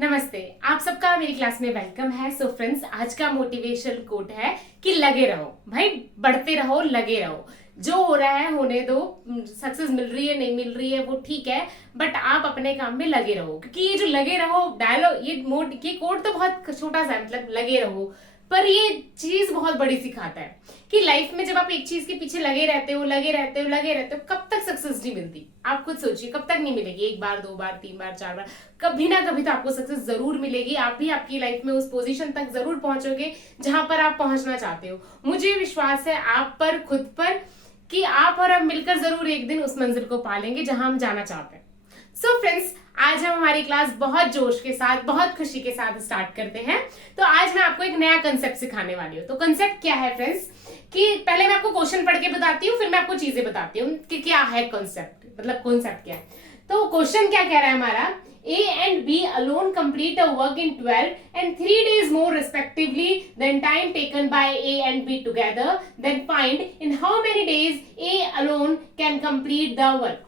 नमस्ते। आप सबका मेरी क्लास में वेलकम है। सो फ्रेंड्स, आज का मोटिवेशनल कोट है कि लगे रहो भाई, बढ़ते रहो, लगे रहो। जो हो रहा है होने दो। सक्सेस मिल रही है नहीं मिल रही है वो ठीक है, बट आप अपने काम में लगे रहो। क्योंकि ये जो लगे रहो डायलॉग, ये कोट तो बहुत छोटा सा है, मतलब लगे रहो, पर ये चीज बहुत बड़ी सिखाता है कि लाइफ में जब आप एक चीज के पीछे लगे रहते हो लगे रहते हो लगे रहते हो, कब तक सक्सेस नहीं मिलती। आप खुद सोचिए, कब तक नहीं मिलेगी। एक बार, दो बार, तीन बार, चार बार, कभी ना कभी तो आपको सक्सेस जरूर मिलेगी। आप भी आपकी लाइफ में उस पोजीशन तक जरूर पहुंचोगे जहां पर आप पहुंचना चाहते हो। मुझे विश्वास है आप पर, खुद पर, कि आप और हम मिलकर जरूर एक दिन उस मंजिल को पालेंगे जहां हम जाना चाहते हैं। सो फ्रेंड्स, आज हम हमारी क्लास बहुत जोश के साथ, बहुत खुशी के साथ स्टार्ट करते हैं। तो आज मैं आपको एक नया कंसेप्ट सिखाने वाली हूँ। तो कंसेप्ट क्या है फ्रेंड्स, कि पहले मैं आपको क्वेश्चन पढ़ के बताती हूँ, फिर मैं आपको चीजें बताती हूँ कि क्या है कंसेप्ट, मतलब कॉन्सेप्ट क्या है। तो क्वेश्चन क्या कह रहा है हमारा, A and B alone complete a work in 12 and 3 days more respectively than time taken by A and B together. Then find in how many days A alone can complete the work.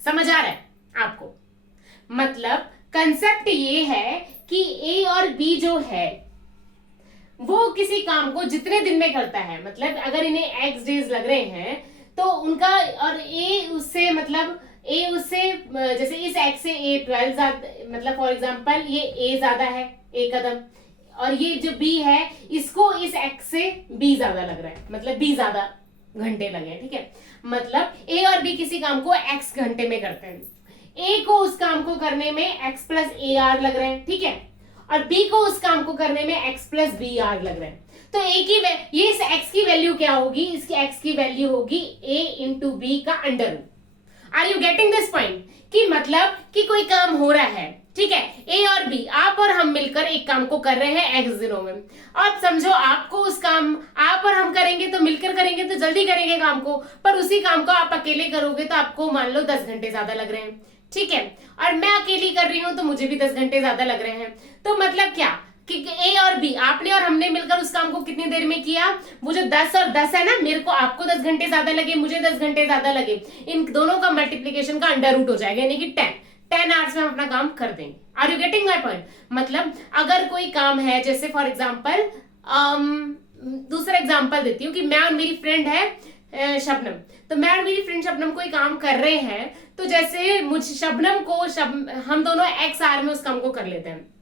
समझ आ रहा है आपको? मतलब concept ये है कि ए और B जो है वो किसी काम को जितने दिन में करता है, मतलब अगर इन्हें एक्स डेज लग रहे हैं तो उनका, और ए उससे, मतलब ए उससे, जैसे इस एक्स से ए 12 ज्यादा, मतलब फॉर एग्जांपल ये ए ज्यादा है एक कदम, और ये जो बी है इसको इस एक्स से बी ज्यादा लग रहा है, मतलब बी ज्यादा घंटे लगे हैं। ठीक है, मतलब ए और बी किसी काम को एक्स घंटे में करते हैं। ए को उस काम को करने में एक्स प्लस ए आर लग रहे हैं, ठीक है, और बी को उस काम को करने में एक्स प्लस बी आर लग रहे हैं। तो ए की ये इस एक्स की वैल्यू क्या होगी, इसकी एक्स की वैल्यू होगी ए इंटू बी का under root. Are you getting this point? कि मतलब कि कोई काम हो रहा है, ठीक है, ए और बी, आप और हम मिलकर एक काम को कर रहे हैं एक्स दिनों में। अब समझो आपको उस काम, आप और हम करेंगे तो मिलकर करेंगे तो जल्दी करेंगे काम को, पर उसी काम को आप अकेले करोगे तो आपको मान लो 10 घंटे ज्यादा लग रहे हैं, ठीक है, और मैं अकेली कर रही हूं तो मुझे भी 10 घंटे ज्यादा लग रहे हैं। तो मतलब क्या कि ए और बी, आपने और हमने मिलकर उस काम को कितनी देर में किया, वो जो 10 और 10 है ना, मेरे को, आपको 10 घंटे ज्यादा लगे, मुझे 10 घंटे ज्यादा लगे, इन दोनों का मल्टीप्लीकेशन का अंडर रूट हो जाएगा, यानी कि 10 आवर्स में हम अपना काम कर देंगे। Are you getting my point? मतलब अगर कोई काम है, जैसे फॉर एग्जाम्पल, दूसरा एग्जाम्पल देती हूँ कि मैं और मेरी फ्रेंड है शबनम, तो मैं और मेरी फ्रेंड शबनम कोई काम कर रहे हैं, तो जैसे मुझे शबनम को हम दोनों एक्स आर में उस काम को कर लेते हैं।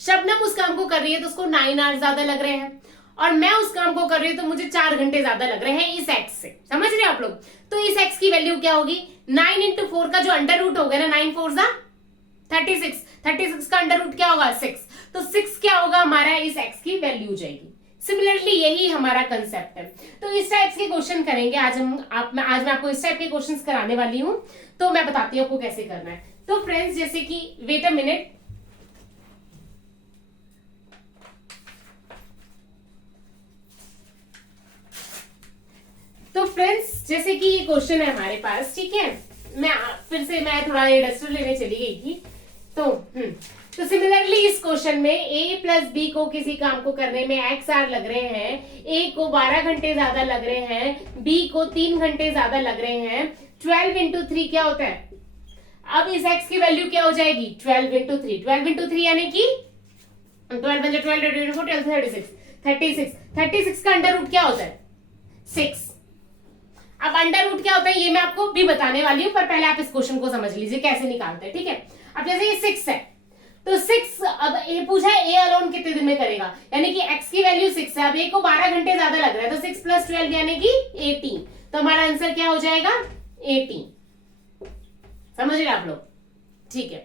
शबनम उस काम को कर रही है तो उसको 9 आवर्स ज्यादा लग रहे हैं, और मैं उस काम को कर रही हूँ तो मुझे 4 घंटे ज्यादा लग रहे हैं इस एक्स से। समझ रहे हैं आप लोग? तो इस एक्स की वैल्यू क्या होगी, 9 इंटू 4 का जो अंडर रूट होगा ना, 9 4 जा 36, 36 का अंडर रूट क्या होगा 6, तो 6 क्या होगा हमारा, इस एक्स की वैल्यू हो जाएगी। सिमिलरली यही हमारा कंसेप्ट है। तो इस टाइप के क्वेश्चन करेंगे आज आज मैं आपको इस टाइप के क्वेश्चंस कराने वाली हूं। तो मैं बताती हूँ आपको कैसे करना है। तो फ्रेंड्स, जैसे कि वेट अ मिनट, तो फ्रेंड्स जैसे कि ये क्वेश्चन है हमारे पास, ठीक है, मैं थोड़ा ये डस्टर लेने चली गई थी। तो सिमिलरली इस क्वेश्चन में ए प्लस बी को किसी काम को करने में एक्स आर लग रहे हैं, ए को 12 घंटे ज्यादा लग रहे हैं, बी को 3 घंटे ज्यादा लग रहे हैं। 12 इंटू 3 क्या होता है, अब इस एक्स की वैल्यू क्या हो जाएगी, 12 इंटू 3, 12 इंटू 3 यानी कि 12 36, 36 का अंडर रूट क्या होता है 6। अब अंडर रूट क्या होता है ये मैं आपको भी बताने वाली हूं, पर पहले आप इस क्वेश्चन को समझ लीजिए कैसे निकालते हैं, ठीक है। अब जैसे ये 6 है, तो 6, अब ए पूछा है ए अलोन कितने दिन में करेगा, यानी कि एक्स की वैल्यू 6 है, अब ए को 12 घंटे ज्यादा लग रहा है, तो 6 प्लस 12 यानी कि 18, तो हमारा आंसर क्या हो जाएगा 18। समझ रहे आप लोग? ठीक है,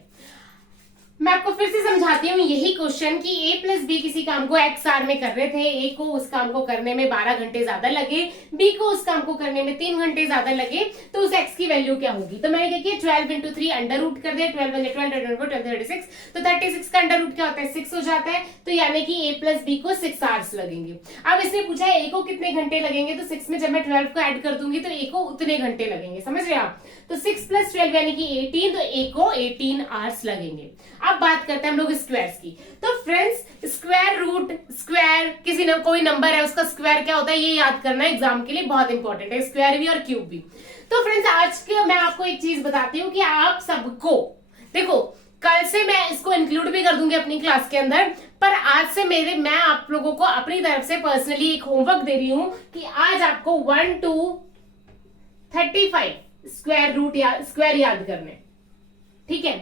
मैं आपको फिर से समझाती हूँ यही क्वेश्चन कि ए प्लस बी किसी काम को एक्स आर में कर रहे थे, ए को उस काम को करने में 12 घंटे ज्यादा लगे, बी को उस काम को करने में 3 घंटे ज्यादा लगे, तो उस एक्स की वैल्यू क्या होगी। तो मैंने क्या किया, 12 इंटू 3 अंडर रूट कर दिया, 12 36, तो 36 का अंडर रूट क्या होता है 6 हो जाता है, तो यानी कि ए प्लस बी को 6 आवर्स लगेंगे। अब इसने पूछा है ए को कितने घंटे लगेंगे, तो 6 में जब मैं 12 को ऐड कर दूंगी तो ए को उतने घंटे लगेंगे। समझ रहे आप? तो 6 प्लस 12 यानी कि 18, तो ए को 18 आवर्स लगेंगे। अब बात करते हैं हम लोग स्क्वायर्स की। तो फ्रेंड्स, स्क्वायर रूट, स्क्वायर, किसी ने कोई नंबर है उसका स्क्वायर क्या होता है ये याद करना एग्जाम के लिए बहुत इंपॉर्टेंट है, स्क्वायर भी और क्यूब भी। तो फ्रेंड्स, आज के मैं आपको एक चीज बताती हूँ कि आप सबको देखो कल से मैं इसको इंक्लूड भी कर दूंगी अपनी क्लास के अंदर, पर आज से मैं आप लोगों को अपनी तरफ से पर्सनली एक होमवर्क दे रही हूं कि आज आपको 1 to 35 स्क्वायर याद करने, ठीक है,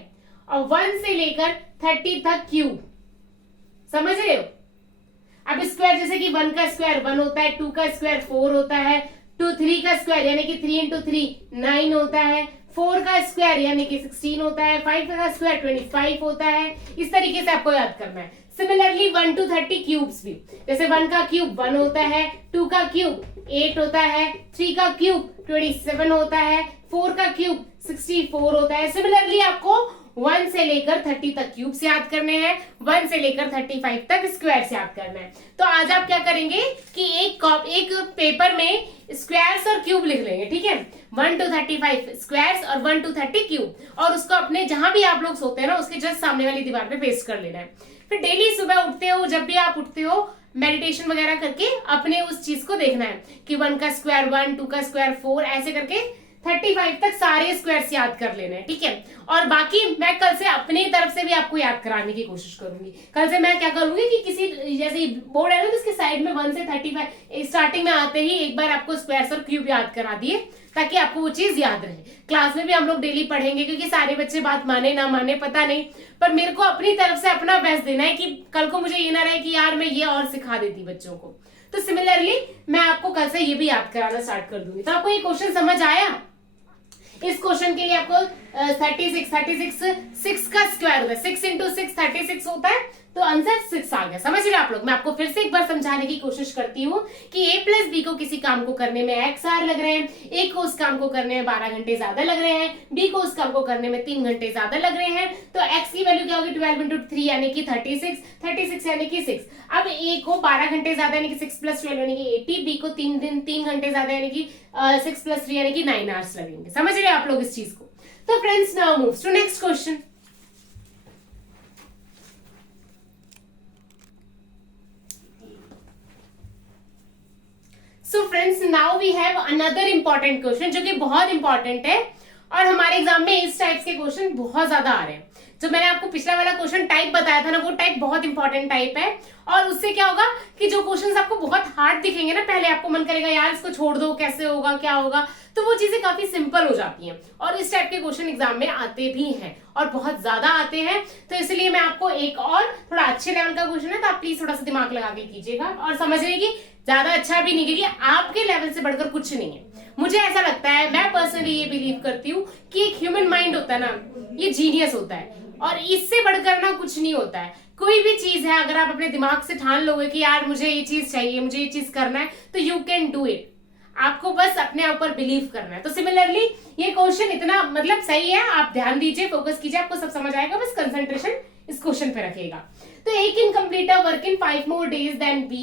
और 1 से लेकर 30 तक क्यूब, समझ रहे हो। अब स्क्वायर जैसे कि 1 का स्क्वायर 1 होता है, 2 का स्क्वायर 4 होता है, 2 3 का स्क्वायर यानी कि 3 into 3 9 होता है, 4 का स्क्वायर यानी कि 16 होता है, 5 का स्क्वायर 25 होता है। इस तरीके से आपको याद करना है। सिमिलरली 1 to 30 क्यूब्स भी, जैसे 1 का क्यूब 1 होता है, 2 का क्यूब 8 होता है, 3 का क्यूब 27 होता है, 4 का क्यूब 64 होता है। सिमिलरली आपको 1 से लेकर 30 तक क्यूब्स याद करने हैं, 1 से लेकर 35 तक स्क्वायर्स याद करना है। तो आज आप क्या करेंगे कि एक पेपर में स्क्वायर्स और क्यूब लिख लेंगे, ठीक है, 1 to 35 स्क्वायर्स और 1 to 30 क्यूब, और उसको अपने जहां भी आप लोग सोते हैं ना उसके जस्ट सामने वाली दीवार पे पेस्ट कर लेना है। फिर डेली सुबह उठते हो, जब भी आप उठते हो, मेडिटेशन वगैरह करके अपने उस चीज को देखना है कि 1 का स्क्वायर 1, 2 का स्क्वायर 4, ऐसे करके 35 तक सारे स्क्वायर्स याद कर लेने हैं, ठीक है। और बाकी मैं कल से अपनी तरफ से भी आपको याद कराने की कोशिश करूंगी। कल से मैं क्या करूंगी कि किसी जैसे बोर्ड है ना, तो इसके साइड में 1 से 35 स्टार्टिंग में आते ही एक बार आपको स्क्वायर्स और क्यूब याद करा दिए, ताकि आपको वो चीज याद रहे। क्लास में भी हम लोग डेली पढ़ेंगे, क्योंकि सारे बच्चे बात माने ना माने पता नहीं, पर मेरे को अपनी तरफ से अपना बेस्ट देना है कि कल को मुझे ये ना रहे कि यार मैं ये और सिखा देती बच्चों को। तो सिमिलरली मैं आपको कल से ये भी याद कराना स्टार्ट कर दूंगी। तो आपको ये क्वेश्चन समझ आया? इस क्वेश्चन के लिए आपको 36 6 का स्क्वायर होता है, 6 into 6 36 होता है, तो आंसर 6 आ गया। समझ रहे आप लोग? मैं आपको फिर से एक बार समझाने की कोशिश करती हूँ कि a प्लस बी को किसी काम को करने में x आर लग रहे हैं, a को उस काम को करने में 12 घंटे ज्यादा लग रहे हैं, b को उस काम को करने में 3 घंटे ज्यादा लग रहे हैं। तो x की वैल्यू क्या होगी? 12 into 3 यानी कि 36 यानी कि 6। अब a को 12 घंटे ज्यादा यानी कि 6 plus 12 यानी कि 80, b को 3 घंटे ज्यादा यानी कि 6 plus 3 यानी कि 9 hours लगेंगे। समझ रहे आप लोग इस चीज को? तो friends now moves to next question. So friends now we have another important question, जो कि बहुत इंपॉर्टेंट है, और हमारे एग्जाम में इस टाइप के क्वेश्चन बहुत ज्यादा आ रहे हैं। जो मैंने आपको पिछला वाला क्वेश्चन टाइप बताया था ना, वो टाइप बहुत इंपॉर्टेंट टाइप है, और उससे क्या होगा कि जो क्वेश्चंस आपको बहुत हार्ड दिखेंगे ना, पहले आपको मन करेगा यार इसको छोड़ दो, कैसे होगा, क्या होगा, तो वो चीजें काफी सिंपल हो जाती हैं। और इस टाइप के क्वेश्चन एग्जाम में आते भी हैं, और बहुत ज्यादा आते हैं। तो इसलिए मैं आपको एक और थोड़ा अच्छे लेवल का क्वेश्चन है, तो आप प्लीज थोड़ा सा दिमाग लगा के कीजिएगा और समझिए कि ज्यादा अच्छा भी नहीं, क्योंकि आपके लेवल से बढ़कर कुछ नहीं है। मुझे ऐसा लगता है, मैं पर्सनली ये बिलीव करती हूँ कि एक ह्यूमन माइंड होता है ना, ये जीनियस होता है, और इससे बढ़कर ना कुछ नहीं होता है। कोई भी चीज है, अगर आप अपने दिमाग से ठान लोगे कि यार मुझे ये चीज चाहिए, मुझे ये चीज करना है, तो यू कैन डू इट। आपको बस अपने ऊपर बिलीव करना है। तो सिमिलरली ये क्वेश्चन इतना मतलब सही है, आप ध्यान दीजिए, फोकस कीजिए, आपको सब समझ आएगा, बस कंसंट्रेशन इस क्वेश्चन पे रखिएगा। तो A can complete a work in 5 more days than B,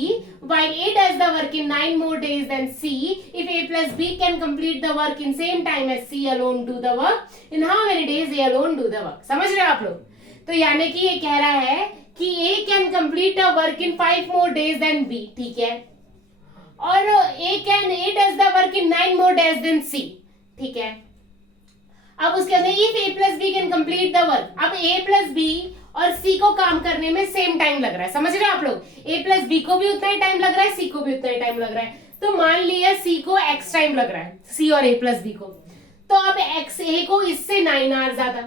while A does the work in 9 more days than C. If A plus B can complete the work in same time as C alone do the work, in how many days A alone do the work? समझ रहे हो आप लोग? तो यानी कि ये कह रहा है कि A can complete a work in 5 more days than B, ठीक है, और A does the work in 9 more days than C, ठीक है। अब उसके अंदर if A plus B can complete the work, अब A plus B और C को काम करने में सेम टाइम लग रहा है। समझ रहे हैं आप लोग? A प्लस B को भी उतना ही टाइम लग रहा है, C को भी उतना ही टाइम लग रहा है। तो मान लिया C को X टाइम लग रहा है, C और A प्लस B को, तो अब X A को इससे 9 आवर ज्यादा,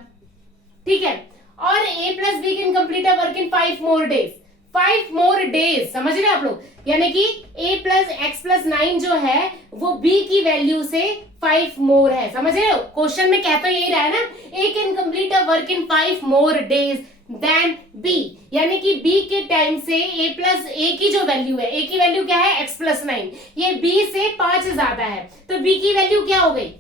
ठीक है, और A plus B can complete a work in 5 more days, 5 more days। समझ रहे हैं आप लोग? यानी कि A प्लस X प्लस 9 जो है वो B की वैल्यू से 5 more है। समझ रहे हो? क्वेश्चन में कहता यही रहा है ना, A can complete a work in 5 more days than B, यानी कि B के टाइम से A प्लस A की जो वैल्यू है, A की वैल्यू क्या है? X प्लस 9, ये B से 5 ज्यादा है, तो B की वैल्यू क्या हो गई?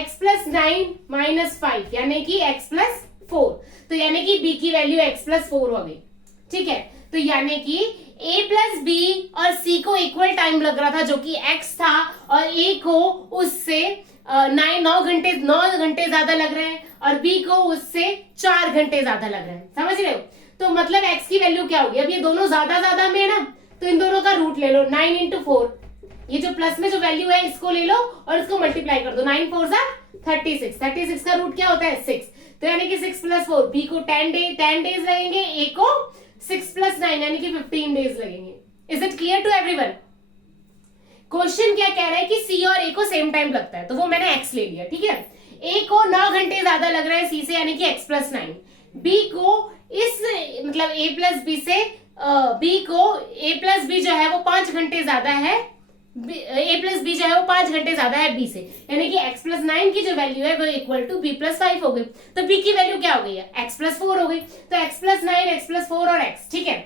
X प्लस 9 माइनस 5 यानी कि X प्लस 4, तो यानी कि B की वैल्यू X प्लस 4 हो गई, ठीक है। तो यानी कि A प्लस B और C को इक्वल टाइम लग रहा था, जो कि X था, और A को उससे 9 घंटे ज्यादा लग रहे हैं, और B को उससे 4 घंटे ज्यादा लग रहे हैं। समझ रहे हो? तो मतलब X की वैल्यू क्या होगी? अब ये दोनों ज्यादा में है ना, तो इन दोनों का रूट ले लो, 9 into 4, ये जो प्लस में जो वैल्यू है इसको ले लो और इसको मल्टीप्लाई कर दो, 9 4 जा 36 का रूट क्या होता है 6, तो यानी कि 6 + 4, बी को 10 डेज लगेंगे, ए को 6 + 9 यानी कि 15 डेज लगेंगे। Is it clear to everyone? Question क्या कह रहा है कि सी और ए को सेम टाइम लगता है, तो वो मैंने एक्स ले लिया, ठीक है। ए को 9 घंटे ज्यादा लग रहा है सी से, यानी कि x + 9। बी को इस मतलब a + b से बी को a + b जो है वो 5 घंटे ज्यादा है, a + b जो है वो 5 घंटे ज्यादा है b से, यानी कि x + 9 की जो वैल्यू है वो इक्वल टू b + 5 हो गई। तो b की वैल्यू क्या हो गई है, x + 4 हो गई। तो x + 9, x + 4 और x, ठीक है।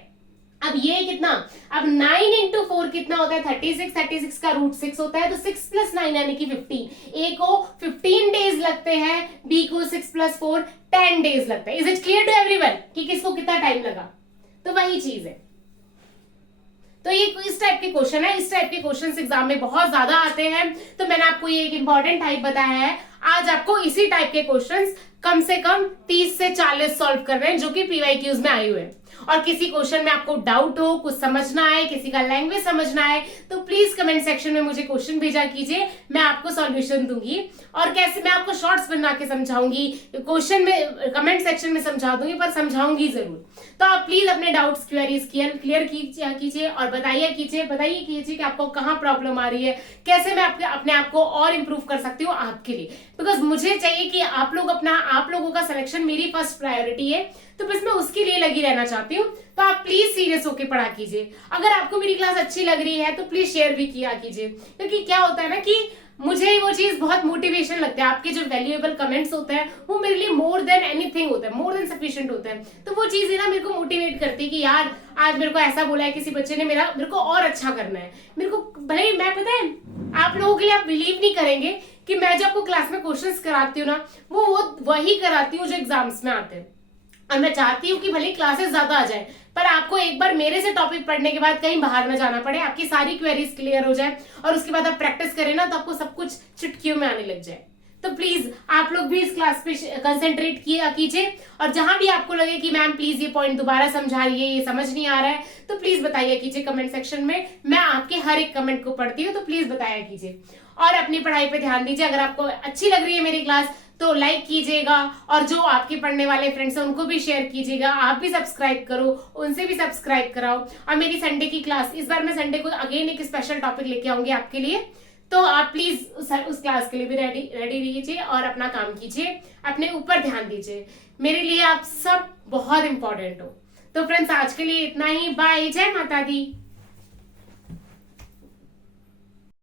अब ये कितना, अब 9 × 4 कितना होता है 36, 36 का रूट 6 होता है, तो 6 + 9 यानी कि 15। ए को 15 डेज लगते हैं, बी को 6 + 4 10 डेज लगता है। Is it clear to everyone कि किसको कितना टाइम लगा? तो वही चीज है। तो ये इस टाइप के क्वेश्चन है, इस टाइप के क्वेश्चन एग्जाम में बहुत ज्यादा आते हैं, तो मैंने आपको ये एक इंपॉर्टेंट टाइप बताया है। आज आपको इसी टाइप के क्वेश्चंस कम से कम 30 से 40 सॉल्व कर रहे हैं, जो कि पीवाईक्यूज में आए हुए हैं। और किसी क्वेश्चन में आपको डाउट हो, कुछ समझना है, किसी का लैंग्वेज समझना है, तो प्लीज कमेंट सेक्शन में मुझे क्वेश्चन भेजा कीजिए, मैं आपको सॉल्यूशन दूंगी। और कैसे मैं आपको शॉर्ट्स बना के समझाऊंगी, क्वेश्चन में कमेंट सेक्शन में समझा दूंगी, पर समझाऊंगी जरूर। तो आप प्लीज अपने डाउट्स क्वेरीज क्लियर कीजिए और बताइए कीजिए कि आपको कहाँ प्रॉब्लम आ रही है, कैसे मैं अपने आप को और इंप्रूव कर सकती हूँ आपके लिए। बिकॉज मुझे चाहिए कि आप लोगों का सिलेक्शन मेरी फर्स्ट प्रायोरिटी है, तो बस मैं उसके लिए लगी रहना चाहती हूँ। तो आप प्लीज सीरियस होकर पढ़ा कीजिए। अगर आपको मेरी क्लास अच्छी लग रही है तो प्लीज शेयर भी किया कीजिए, क्योंकि क्या होता है ना कि मुझे वो चीज बहुत मोटिवेशन लगता है। आपके जो वैल्यूएबल कमेंट्स होते हैं वो मेरे लिए मोर देन एनीथिंग होता है, मोर देन सफिशिएंट होता है। तो वो चीजें ना मेरे को मोटिवेट करती है कि यार आज मेरे को ऐसा बोला है किसी बच्चे ने, मेरे को और अच्छा करना है। मेरे को भाई, मैं पता है आप लोगों के लिए, आप बिलीव नहीं करेंगे कि मैं जो आपको क्लास में क्वेश्चंस कराती हूँ ना, वो वही कराती हूँ जो एग्जाम्स में आते हैं। और मैं चाहती हूँ कि भले क्लासेस ज्यादा आ जाए, पर आपको एक बार मेरे से टॉपिक पढ़ने के बाद कहीं बाहर ना जाना पड़े, आपकी सारी क्वेरीज क्लियर हो जाए, और उसके बाद आप प्रैक्टिस करें ना, तो आपको सब कुछ चुटकियों में आने लग जाए। तो प्लीज आप लोग भी इस क्लास पे कंसेंट्रेट कीजिए, और जहां भी आपको लगे कि मैम प्लीज ये पॉइंट दोबारा समझा रही है, ये समझ नहीं आ रहा है, तो प्लीज बताइए कीजिए कमेंट सेक्शन में। मैं आपके हर एक कमेंट को पढ़ती हूँ, तो प्लीज बताया कीजिए। और अपनी पढ़ाई पे ध्यान दीजिए। अगर आपको अच्छी लग रही है मेरी क्लास तो लाइक कीजिएगा, और जो आपके पढ़ने वाले फ्रेंड्स हैं उनको भी शेयर कीजिएगा। आप भी सब्सक्राइब करो, उनसे भी सब्सक्राइब कराओ। और मेरी संडे की क्लास, इस बार मैं संडे को अगेन एक स्पेशल टॉपिक लेके आऊंगी आपके लिए, तो आप प्लीज उस क्लास के लिए भी रेडी रहिए और अपना काम कीजिए, अपने ऊपर ध्यान दीजिए। मेरे लिए आप सब बहुत इंपॉर्टेंट हो। तो फ्रेंड्स आज के लिए इतना ही, बाय, जय माता दी।